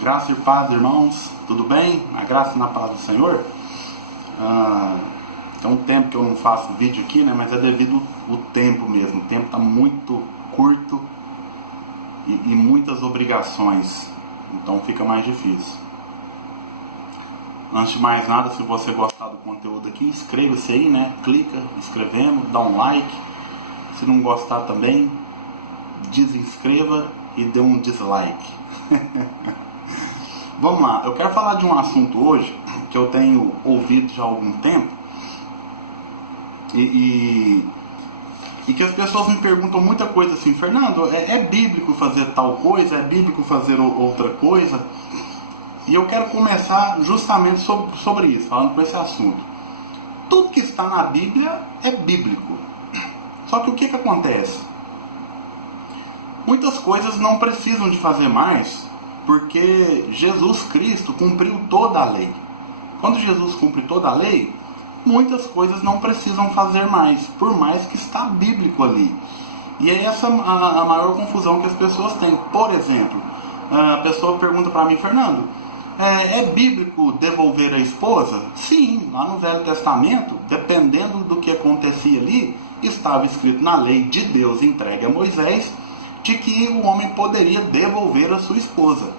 Graça e paz, irmãos, tudo bem? A graça e na paz do Senhor. Tem um tempo que eu não faço vídeo aqui, né? Mas é devido ao tempo mesmo. O tempo está muito curto e muitas obrigações, então fica mais difícil. Antes de mais nada, se você gostar do conteúdo aqui, inscreva-se aí, né? Clica, inscrevendo, dá um like. Se não gostar também, desinscreva e dê um dislike. Vamos lá, eu quero falar de um assunto hoje que eu tenho ouvido já há algum tempo e que as pessoas me perguntam muita coisa assim: Fernando, é bíblico fazer tal coisa? É bíblico fazer outra coisa? E eu quero começar justamente sobre isso, falando com esse assunto. Tudo que está na Bíblia é bíblico. Só que o que acontece? Muitas coisas não precisam de fazer mais, porque Jesus Cristo cumpriu toda a lei. Quando Jesus cumpre toda a lei, muitas coisas não precisam fazer mais, por mais que está bíblico ali. E é essa a maior confusão que as pessoas têm. Por exemplo, a pessoa pergunta para mim: Fernando, é bíblico devolver a esposa? Sim, lá no Velho Testamento, dependendo do que acontecia ali, estava escrito na lei de Deus entregue a Moisés, de que o homem poderia devolver a sua esposa,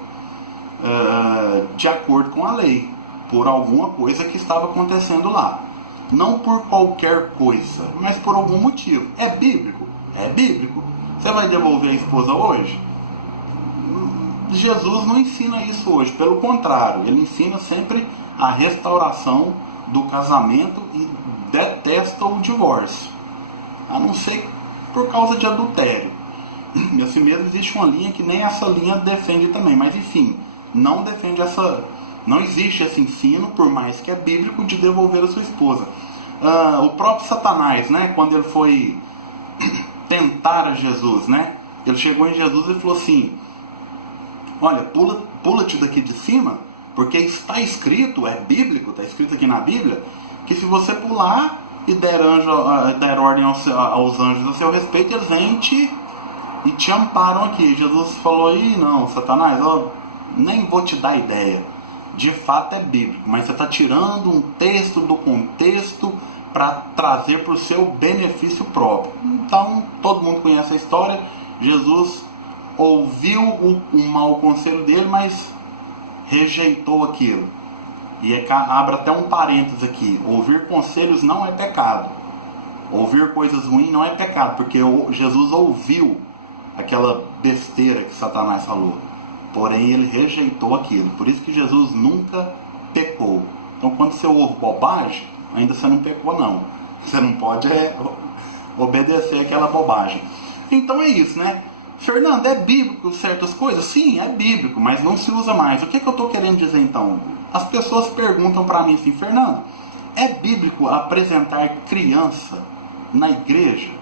de acordo com a lei, por alguma coisa que estava acontecendo lá. Não por qualquer coisa, mas por algum motivo. É bíblico? É bíblico. Você vai devolver a esposa hoje? Jesus não ensina isso hoje, pelo contrário, ele ensina sempre a restauração do casamento e detesta o divórcio, a não ser por causa de adultério. E assim mesmo existe uma linha que nem essa linha defende também, mas enfim, não existe esse ensino, por mais que é bíblico, de devolver a sua esposa. O próprio Satanás, né, quando ele foi tentar a Jesus, né, ele chegou em Jesus e falou assim: olha, pula-te daqui de cima, porque está escrito, é bíblico, está escrito aqui na Bíblia, que se você pular e der ordem aos anjos a seu respeito, eles vêm e te amparam aqui. Jesus falou: não, Satanás, nem vou te dar ideia. De fato é bíblico, mas você está tirando um texto do contexto para trazer para o seu benefício próprio. Então, todo mundo conhece a história. Jesus ouviu o mau conselho dele, mas rejeitou aquilo. E abre até um parênteses aqui: ouvir conselhos não é pecado. Ouvir coisas ruins não é pecado, porque Jesus ouviu aquela besteira que Satanás falou, porém ele rejeitou aquilo. Por isso que Jesus nunca pecou. Então, quando você ouve bobagem, ainda você não pecou não. Você não pode obedecer aquela bobagem. Então é isso, né? Fernando, é bíblico certas coisas? Sim, é bíblico, mas não se usa mais. O que eu estou querendo dizer então? As pessoas perguntam para mim assim: Fernando, é bíblico apresentar criança na igreja?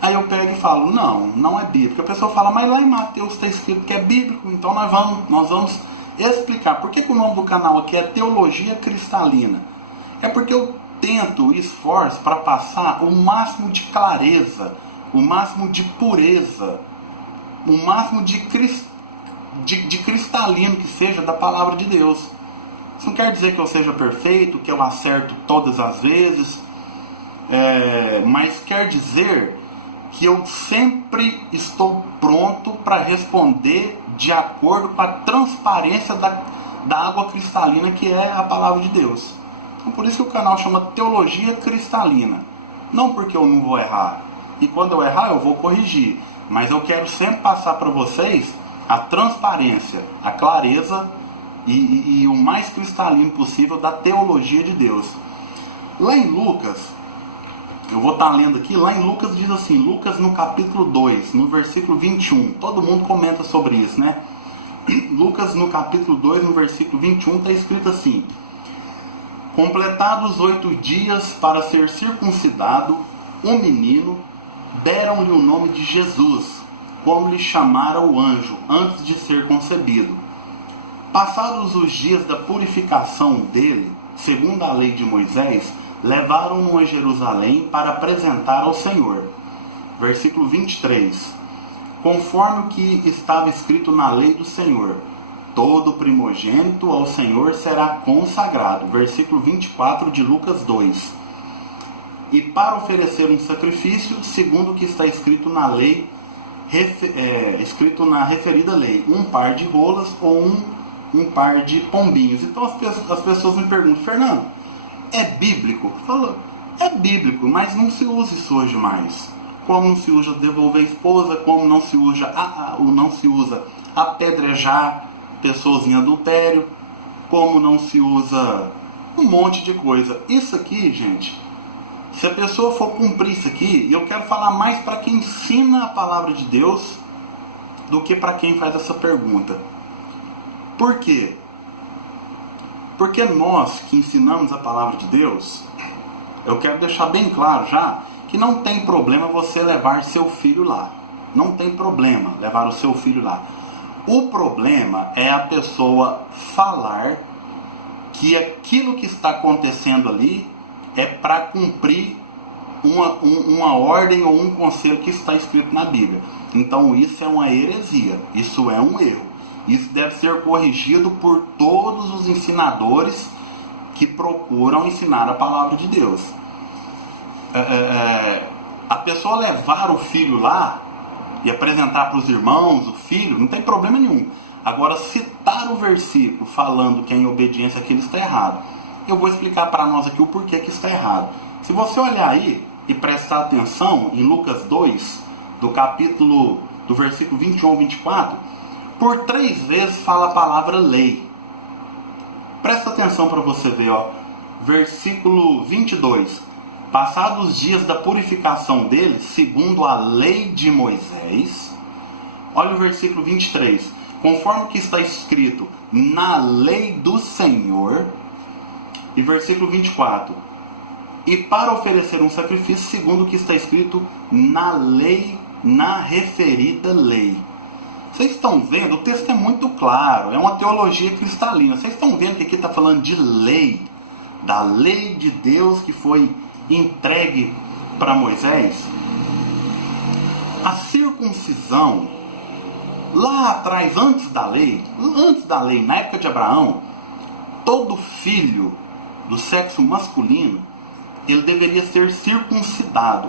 Aí eu pego e falo: não é bíblico. A pessoa fala: mas lá em Mateus está escrito que é bíblico. Então nós vamos explicar. Por que o nome do canal aqui é Teologia Cristalina? É porque eu tento, esforço para passar o máximo de clareza, o máximo de pureza, o máximo de cristalino que seja da palavra de Deus. Isso não quer dizer que eu seja perfeito, que eu acerto todas as vezes, mas quer dizer que eu sempre estou pronto para responder de acordo com a transparência da água cristalina que é a palavra de Deus. Então, por isso que o canal chama Teologia Cristalina. Não porque eu não vou errar, e quando eu errar eu vou corrigir, mas eu quero sempre passar para vocês a transparência, a clareza e o mais cristalino possível da teologia de Deus. Lá em Lucas, eu vou estar lendo aqui, lá em Lucas diz assim, Lucas no capítulo 2, no versículo 21, todo mundo comenta sobre isso, né? Lucas no capítulo 2, no versículo 21, está escrito assim: completados 8 dias para ser circuncidado, um menino, deram-lhe o nome de Jesus, como lhe chamara o anjo antes de ser concebido. Passados os dias da purificação dele, segundo a lei de Moisés, levaram-no a Jerusalém para apresentar ao Senhor. Versículo 23. conforme o que estava escrito na lei do Senhor. Todo primogênito ao Senhor será consagrado. Versículo 24 de Lucas 2. E para oferecer um sacrifício, segundo o que está escrito na lei, escrito na referida lei, um par de rolas ou um par de pombinhos. Então as pessoas me perguntam: Fernando, é bíblico? Fala, é bíblico, mas não se usa isso hoje mais. Como não se usa devolver a esposa, como não se usa apedrejar pessoas em adultério, como não se usa um monte de coisa. Isso aqui, gente, se a pessoa for cumprir isso aqui, e eu quero falar mais para quem ensina a palavra de Deus do que para quem faz essa pergunta. Por quê? Porque nós que ensinamos a palavra de Deus, eu quero deixar bem claro já que não tem problema você levar seu filho lá. Não tem problema levar o seu filho lá. O problema é a pessoa falar que aquilo que está acontecendo ali é para cumprir uma ordem ou um conselho que está escrito na Bíblia. Então isso é uma heresia, isso é um erro. Isso deve ser corrigido por todos os ensinadores que procuram ensinar a palavra de Deus. A pessoa levar o filho lá e apresentar para os irmãos o filho, não tem problema nenhum. Agora, citar o versículo falando que é em obediência àquilo está errado. Eu vou explicar para nós aqui o porquê que está errado. Se você olhar aí e prestar atenção em Lucas 2, do versículo 21 ao 24, por 3 vezes fala a palavra lei. Presta atenção para você ver, ó. Versículo 22. Passados os dias da purificação deles, segundo a lei de Moisés. Olha o versículo 23. Conforme o que está escrito na lei do Senhor. E versículo 24. E para oferecer um sacrifício, segundo o que está escrito na lei, na referida lei. Vocês estão vendo? O texto é muito claro. É uma teologia cristalina. Vocês estão vendo que aqui está falando de lei. Da lei de Deus que foi entregue para Moisés. A circuncisão, lá atrás, antes da lei, na época de Abraão, todo filho do sexo masculino, ele deveria ser circuncidado.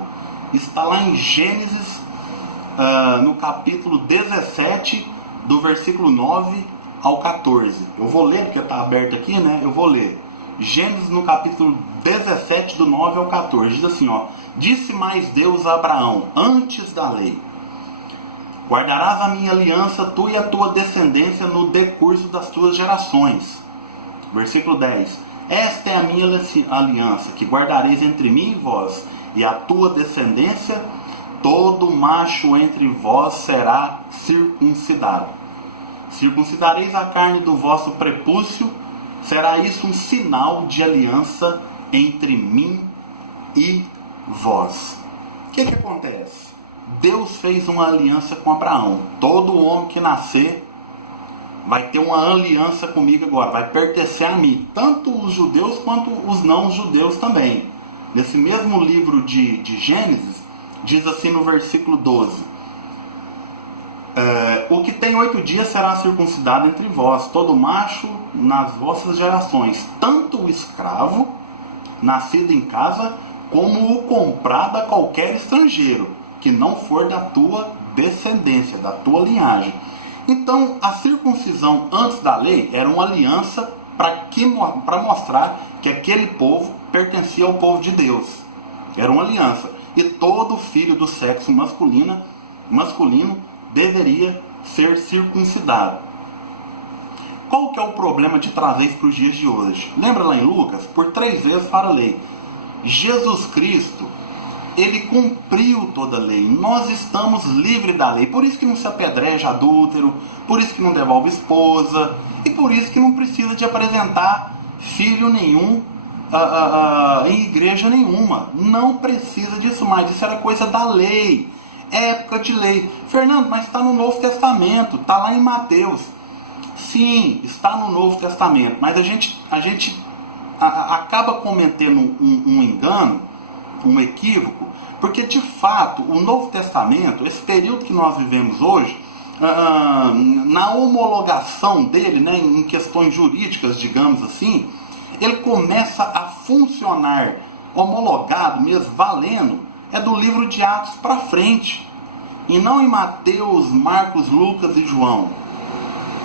Está lá em Gênesis, no capítulo 17, do versículo 9 ao 14. Eu vou ler, porque está aberto aqui, né? Eu vou ler. Gênesis no capítulo 17, do 9 ao 14, diz assim, ó: Disse mais Deus a Abraão, antes da lei: Guardarás a minha aliança, tu e a tua descendência, no decurso das tuas gerações. Versículo 10. Esta é a minha aliança, que guardareis entre mim e vós, e a tua descendência, todo macho entre vós será circuncidado. Circuncidareis a carne do vosso prepúcio, será isso um sinal de aliança entre mim e vós. O que acontece? Deus fez uma aliança com Abraão. Todo homem que nascer vai ter uma aliança comigo agora, vai pertencer a mim. Tanto os judeus quanto os não judeus também. Nesse mesmo livro de Gênesis, diz assim no versículo 12: o que tem 8 dias será circuncidado entre vós, todo macho nas vossas gerações, tanto o escravo nascido em casa, como o comprado a qualquer estrangeiro, que não for da tua descendência, da tua linhagem. Então, a circuncisão antes da lei era uma aliança para mostrar que aquele povo pertencia ao povo de Deus. Era uma aliança. E todo filho do sexo masculino deveria ser circuncidado. Qual que é o problema de trazer isso para os dias de hoje? Lembra lá em Lucas? Por 3 vezes para a lei. Jesus Cristo, ele cumpriu toda a lei. Nós estamos livres da lei. Por isso que não se apedreja adúltero, por isso que não devolve esposa, e por isso que não precisa de apresentar filho nenhum em igreja nenhuma. Não precisa disso mais. Isso era coisa da lei. Época de lei. Fernando, mas está no Novo Testamento, está lá em Mateus. Sim, está no Novo Testamento, mas a gente acaba cometendo um engano um equívoco, porque de fato o Novo Testamento, esse período que nós vivemos hoje, na homologação dele, né, em questões jurídicas, digamos assim, ele começa a funcionar homologado mesmo, valendo, é do livro de Atos para frente, e não em Mateus, Marcos, Lucas e João.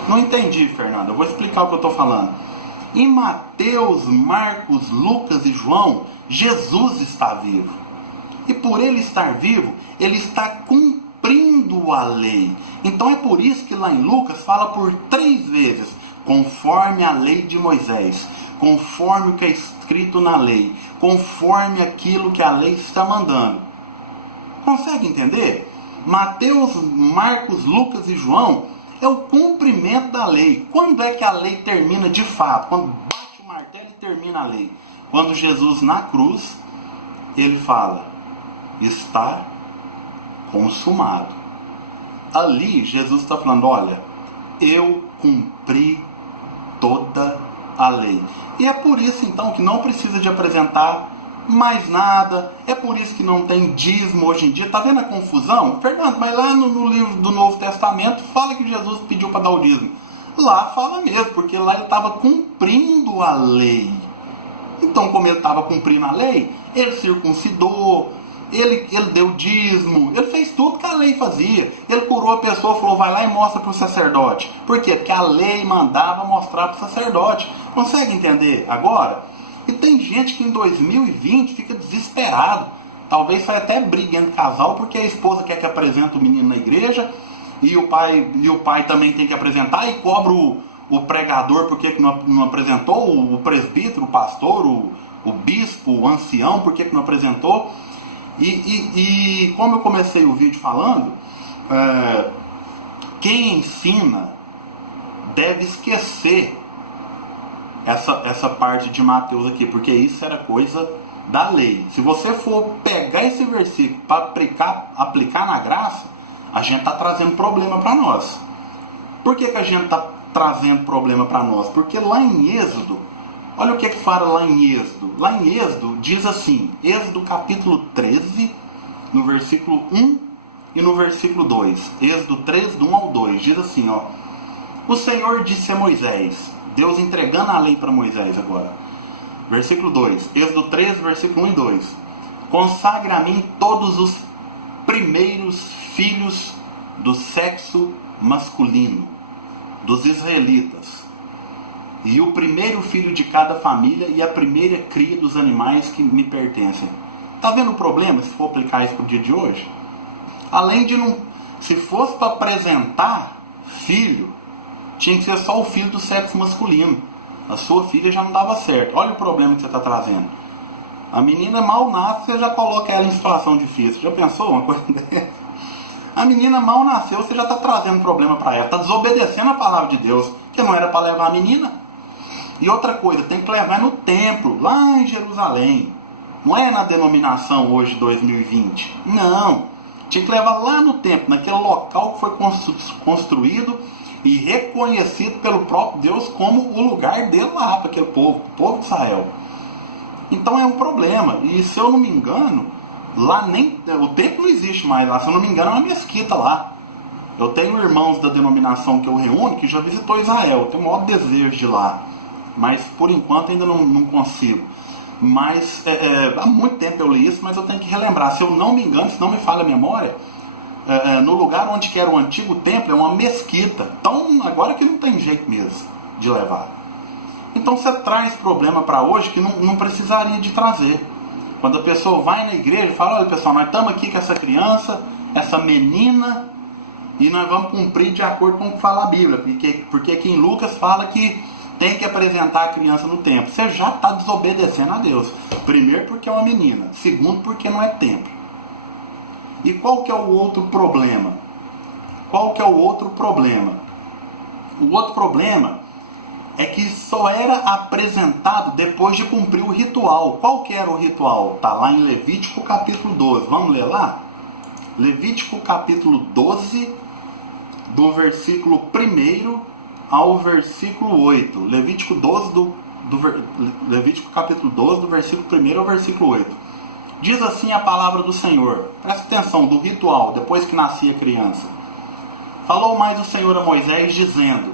Não entendi, Fernando, eu vou explicar o que eu estou falando. Em Mateus, Marcos, Lucas e João, Jesus está vivo. E por ele estar vivo, ele está cumprindo a lei. Então é por isso que lá em Lucas fala por 3 vezes, conforme a lei de Moisés, conforme o que é escrito na lei, conforme aquilo que a lei está mandando. Consegue entender? Mateus, Marcos, Lucas e João é o cumprimento da lei. Quando é que a lei termina de fato? Quando bate o martelo e termina a lei. Quando Jesus na cruz, ele fala, está consumado. Ali Jesus está falando, olha, eu cumpri toda a lei. E é por isso então que não precisa de apresentar mais nada, é por isso que não tem dízimo hoje em dia. Tá vendo a confusão? Fernando, mas lá no livro do Novo Testamento fala que Jesus pediu para dar o dízimo. Lá fala mesmo, porque lá ele estava cumprindo a lei. Então, como ele estava cumprindo a lei, ele circuncidou, ele deu dízimo, ele fez tudo que a lei fazia. Ele curou a pessoa, falou, vai lá e mostra para o sacerdote. Por quê? Porque a lei mandava mostrar para o sacerdote. Consegue entender agora? E tem gente que em 2020 fica desesperado. Talvez saia até briga entre casal, porque a esposa quer que apresente o menino na igreja, e o pai também tem que apresentar, e cobra o pregador porque que não apresentou, o presbítero, o pastor, o bispo, o ancião, por que não apresentou. E como eu comecei o vídeo falando, quem ensina deve esquecer essa parte de Mateus aqui, porque isso era coisa da lei. Se você for pegar esse versículo para aplicar na graça, a gente está trazendo problema para nós. Por que a gente está trazendo problema para nós? Porque lá em Êxodo, olha o que fala lá em Êxodo. Lá em Êxodo diz assim, Êxodo capítulo 13, no versículo 1 e no versículo 2. Êxodo 13, do 1 ao 2, diz assim, ó. O Senhor disse a Moisés, Deus entregando a lei para Moisés agora. Versículo 2, Êxodo 13, versículo 1 e 2. Consagre a mim todos os primeiros filhos do sexo masculino, dos israelitas, e o primeiro filho de cada família e a primeira cria dos animais que me pertencem. Tá vendo o problema se for aplicar isso para o dia de hoje? Além de não... Se fosse para apresentar filho, tinha que ser só o filho do sexo masculino. A sua filha já não dava certo. Olha o problema que você está trazendo. A menina mal nasce, você já coloca ela em situação difícil. Já pensou uma coisa dessa? A menina mal nasceu, você já está trazendo problema para ela. Está desobedecendo a palavra de Deus, que não era para levar a menina. E outra coisa, tem que levar no templo, lá em Jerusalém. Não é na denominação hoje, 2020. Não. Tinha que levar lá no templo, naquele local que foi construído e reconhecido pelo próprio Deus como o lugar dele lá, para aquele povo, o povo de Israel. Então é um problema. E se eu não me engano, lá nem... O templo não existe mais lá. Se eu não me engano, é uma mesquita lá. Eu tenho irmãos da denominação que eu reúno que já visitou Israel. Eu tenho o maior desejo de ir lá. Mas por enquanto ainda não consigo. Mas há muito tempo eu li isso, mas eu tenho que relembrar. Se eu não me engano, se não me falha a memória, no lugar onde que era o antigo templo é uma mesquita. Então agora que não tem jeito mesmo de levar. Então você traz problema para hoje que não precisaria de trazer. Quando a pessoa vai na igreja e fala, olha pessoal, nós estamos aqui com essa criança, essa menina, e nós vamos cumprir de acordo com o que fala a Bíblia. Porque aqui em Lucas fala que tem que apresentar a criança no templo. Você já está desobedecendo a Deus. Primeiro porque é uma menina. Segundo porque não é templo. E qual que é o outro problema? Qual que é o outro problema? O outro problema é que só era apresentado depois de cumprir o ritual. Qual que era o ritual? Está lá em Levítico capítulo 12. Vamos ler lá? Levítico capítulo 12, do versículo 1 ao versículo 8. Levítico capítulo 12, do versículo 1 ao versículo 8. Diz assim a palavra do Senhor. Presta atenção, do ritual, depois que nascia a criança. Falou mais o Senhor a Moisés, dizendo: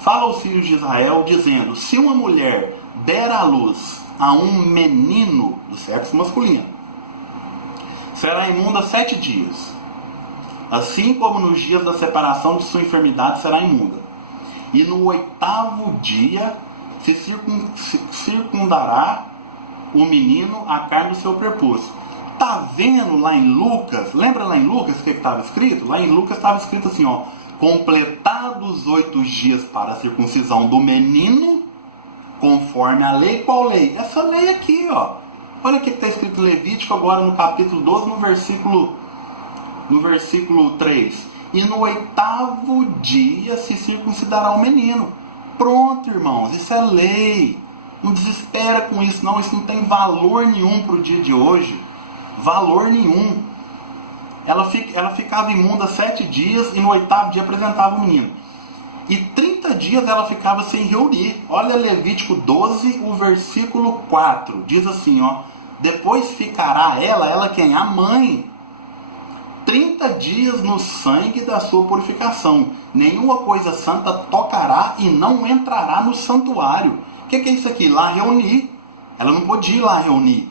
fala aos filhos de Israel, dizendo: se uma mulher der à luz a um menino do sexo masculino, será imunda 7 dias. Assim como nos dias da separação de sua enfermidade será imunda. E no 8º dia se circundará o menino a carne do seu prepúcio. Tá vendo lá em Lucas? Lembra lá em Lucas o que estava escrito? Lá em Lucas estava escrito assim, ó: completados 8 dias para a circuncisão do menino, conforme a lei. Qual lei? Essa lei aqui, ó. Olha o que está escrito em Levítico agora no capítulo 12, no versículo 3. E no 8º dia se circuncidará o menino. Pronto, irmãos, isso é lei. Não desespera com isso, não. Isso não tem valor nenhum para o dia de hoje. Valor nenhum. Ela ficava imunda 7 dias e no 8º dia apresentava o menino. E 30 dias ela ficava sem reunir. Olha Levítico 12, o versículo 4. Diz assim, ó: depois ficará ela quem? A mãe. 30 dias no sangue da sua purificação. Nenhuma coisa santa tocará e não entrará no santuário. O que é isso aqui? Lá reunir. Ela não podia ir lá reunir.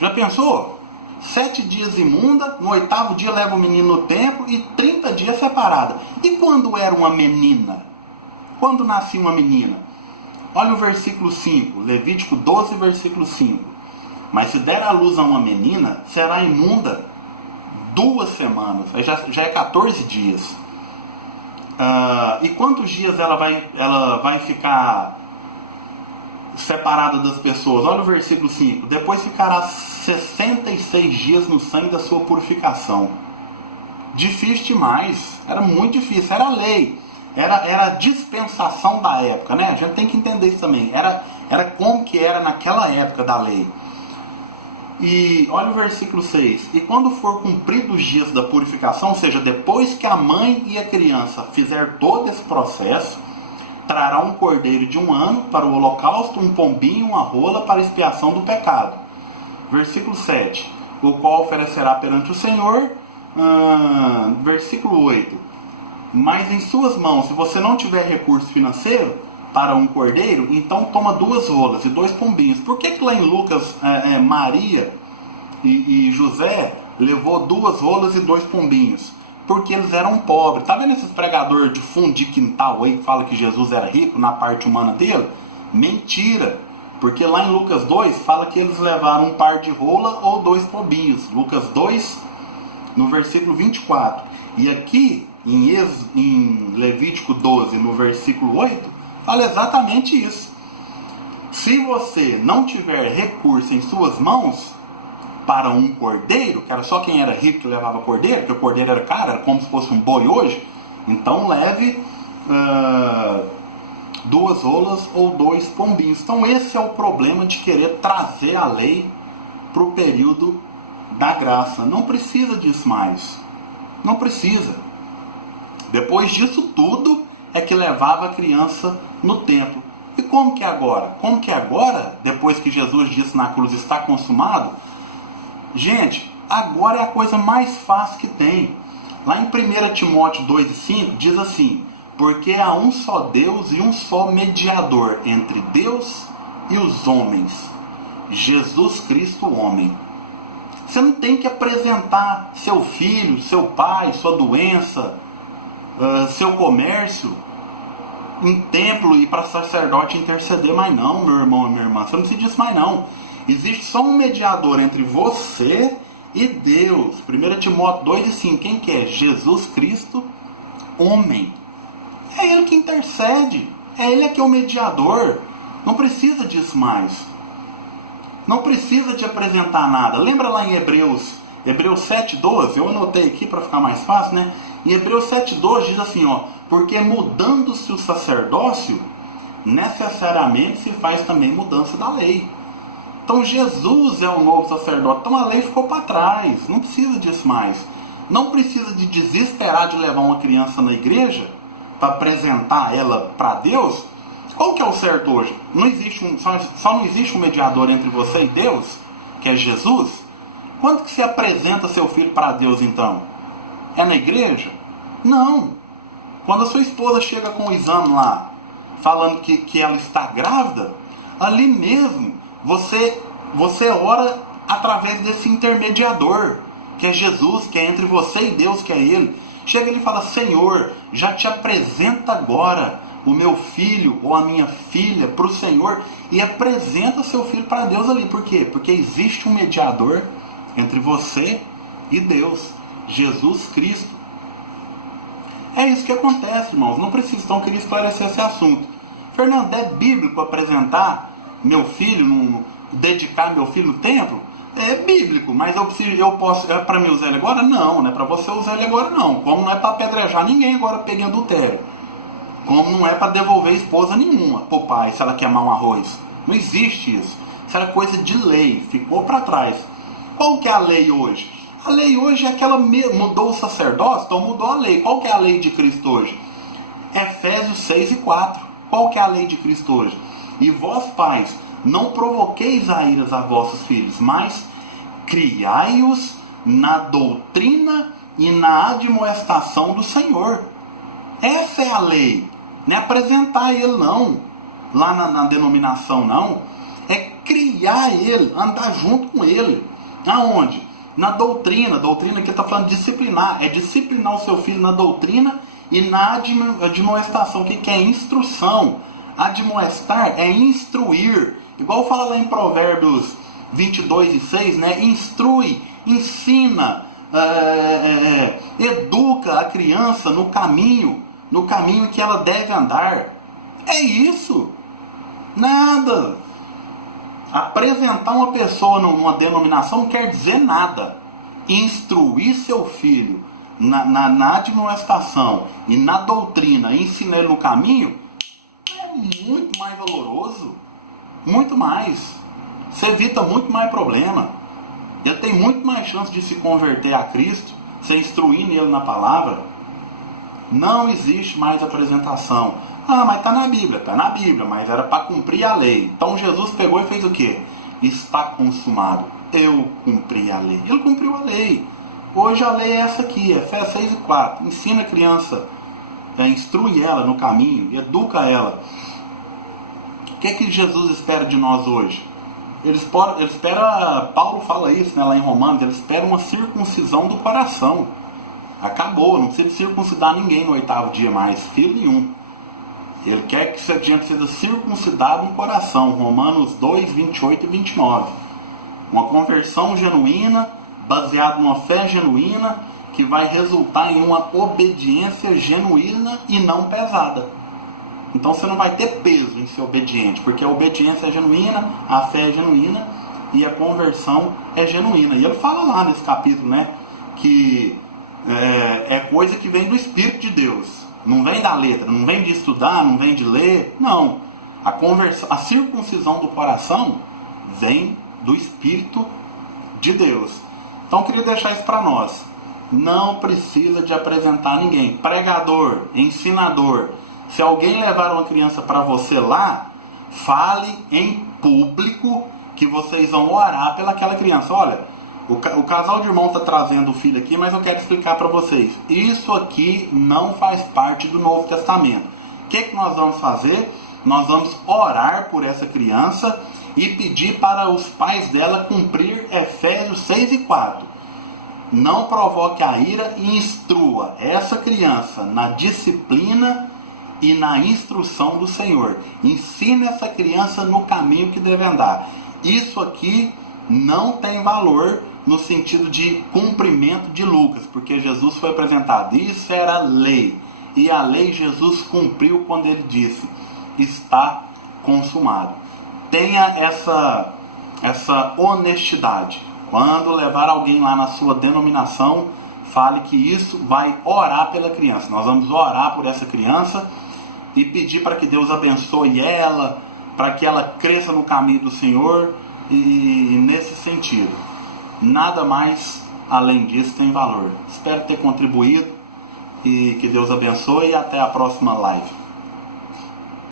Já pensou? 7 dias imunda, no 8º dia leva o menino no templo e 30 dias separada. E quando era uma menina? Quando nascia uma menina? Olha o versículo 5, Levítico 12, versículo 5. Mas se der à luz a uma menina, será imunda 2 semanas, já é 14 dias. E quantos dias ela vai ficar separada das pessoas? Olha o versículo 5. Depois ficará 66 dias no sangue da sua purificação. Difícil demais. Era muito difícil. Era lei. Era a dispensação da época, né? A gente tem que entender isso também. Era como que era naquela época da lei. E olha o versículo 6. E quando for cumpridos os dias da purificação, ou seja, depois que a mãe e a criança fizer todo esse processo, trará um cordeiro de 1 ano para o holocausto, um pombinho, uma rola para a expiação do pecado. Versículo 7. O qual oferecerá perante o Senhor. Versículo 8. Mas em suas mãos, se você não tiver recurso financeiro para um cordeiro, então toma 2 rolas e 2 pombinhos. Por que lá em Lucas Maria e José levou 2 rolas e 2 pombinhos? Porque eles eram pobres. Tá vendo esses pregadores de fundo de quintal aí que fala que Jesus era rico na parte humana dele? Mentira! Porque lá em Lucas 2 fala que eles levaram um par de rola ou 2 pombinhos. Lucas 2, no versículo 24. E aqui em Levítico 12, no versículo 8, fala exatamente isso. Se você não tiver recurso em suas mãos para um cordeiro, que era só quem era rico que levava cordeiro, porque o cordeiro era caro, era como se fosse um boi hoje, então leve 2 rolas ou 2 pombinhos. Então esse é o problema de querer trazer a lei para o período da graça. Não precisa disso mais. Não precisa. Depois disso tudo é que levava a criança no templo. E como que é agora? Como que é agora, depois que Jesus disse na cruz, está consumado? Gente, agora é a coisa mais fácil que tem. Lá em 1 Timóteo 2,5 diz assim: porque há um só Deus e um só mediador entre Deus e os homens, Jesus Cristo, o homem. Você não tem que apresentar seu filho, seu pai, sua doença, seu comércio em templo e para sacerdote interceder mais não, meu irmão e minha irmã. Você não precisa disso mais não. Existe só um mediador entre você e Deus. 1 Timóteo 2,5. Quem que é? Jesus Cristo, homem. É Ele que intercede. É Ele que é o mediador. Não precisa disso mais. Não precisa de apresentar nada. Lembra lá em Hebreus 7,12? Eu anotei aqui para ficar mais fácil, né? Em Hebreus 7,12 diz assim, ó: porque mudando-se o sacerdócio, necessariamente se faz também mudança da lei. Então Jesus é o novo sacerdote. Então a lei ficou para trás. Não precisa disso mais. Não precisa de desesperar de levar uma criança na igreja para apresentar ela para Deus. Qual que é o certo hoje? Não existe só não existe um mediador entre você e Deus, que é Jesus. Quando que você apresenta seu filho para Deus então? É na igreja? Não. Quando a sua esposa chega com o exame lá, falando que ela está grávida, ali mesmo você ora através desse intermediador, que é Jesus, que é entre você e Deus, que é Ele. Chega ele e fala: Senhor, já te apresenta agora o meu filho ou a minha filha para o Senhor, e apresenta seu filho para Deus ali. Por quê? Porque existe um mediador entre você e Deus, Jesus Cristo. É isso que acontece, irmãos. Não precisa, então eu queria esclarecer esse assunto. Fernando, é bíblico apresentar meu filho, dedicar meu filho no templo? É bíblico, mas eu posso, é para mim usar ele agora? Não, não é para você usar ele agora não. Como não é para apedrejar ninguém agora peguem adultério. Como não é para devolver esposa nenhuma pro pai se ela queimar um arroz. Não existe isso. Isso era coisa de lei, ficou para trás. Qual que é a lei hoje? A lei hoje é aquela, mudou o sacerdócio, então mudou a lei. Qual que é a lei de Cristo hoje? Efésios 6 e 4. Qual que é a lei de Cristo hoje? E vós, pais, não provoqueis a iras a vossos filhos, mas criai-os na doutrina e na admoestação do Senhor. Essa é a lei. Não é apresentar ele não, lá na denominação não. É criar ele, andar junto com ele. Aonde? Na doutrina. Doutrina que está falando de disciplinar. É disciplinar o seu filho na doutrina e na admoestação. O que é instrução? Admoestar é instruir. Igual fala lá em Provérbios 22 e 6, né? Instrui, ensina, educa a criança no caminho que ela deve andar. É isso. Nada. Apresentar uma pessoa numa denominação não quer dizer nada. Instruir seu filho na admoestação e na doutrina, ensinar ele no caminho, é muito mais valoroso. Muito mais. Você evita muito mais problema. Ele tem muito mais chance de se converter a Cristo, você instruindo ele na palavra. Não existe mais apresentação. Ah, mas está na Bíblia. Está na Bíblia, mas era para cumprir a lei. Então Jesus pegou e fez o quê? Está consumado. Eu cumpri a lei. Ele cumpriu a lei. Hoje a lei é essa aqui, Efésios 6 e 4. Ensina a criança, instrui ela no caminho, educa ela. O que é que Jesus espera de nós hoje? Ele espera, Paulo fala isso, né, lá em Romanos, ele espera uma circuncisão do coração. Acabou, não precisa circuncidar ninguém no 8º dia mais, filho nenhum. Ele quer que a gente seja circuncidado no coração. Romanos 2, 28 e 29. Uma conversão genuína, baseada numa fé genuína, que vai resultar em uma obediência genuína e não pesada. Então você não vai ter peso em ser obediente, porque a obediência é genuína, a fé é genuína e a conversão é genuína. E ele fala lá nesse capítulo, né, que é coisa que vem do Espírito de Deus. Não vem da letra, não vem de estudar, não vem de ler. Não. A circuncisão do coração vem do Espírito de Deus. Então eu queria deixar isso para nós. Não precisa de apresentar ninguém. Pregador, ensinador. Se alguém levar uma criança para você lá, fale em público que vocês vão orar pelaquela criança. Olha, o casal de irmão está trazendo o filho aqui, mas eu quero explicar para vocês. Isso aqui não faz parte do Novo Testamento. O que nós vamos fazer? Nós vamos orar por essa criança e pedir para os pais dela cumprir Efésios 6 e 4. Não provoque a ira e instrua essa criança na disciplina e na instrução do Senhor. Ensine essa criança no caminho que deve andar. Isso aqui não tem valor no sentido de cumprimento de Lucas, porque Jesus foi apresentado. Isso era lei. E a lei Jesus cumpriu quando ele disse: está consumado. Tenha essa honestidade. Quando levar alguém lá na sua denominação, fale que isso vai orar pela criança. Nós vamos orar por essa criança e pedir para que Deus abençoe ela, para que ela cresça no caminho do Senhor. E nesse sentido, nada mais além disso tem valor. Espero ter contribuído e que Deus abençoe e até a próxima live.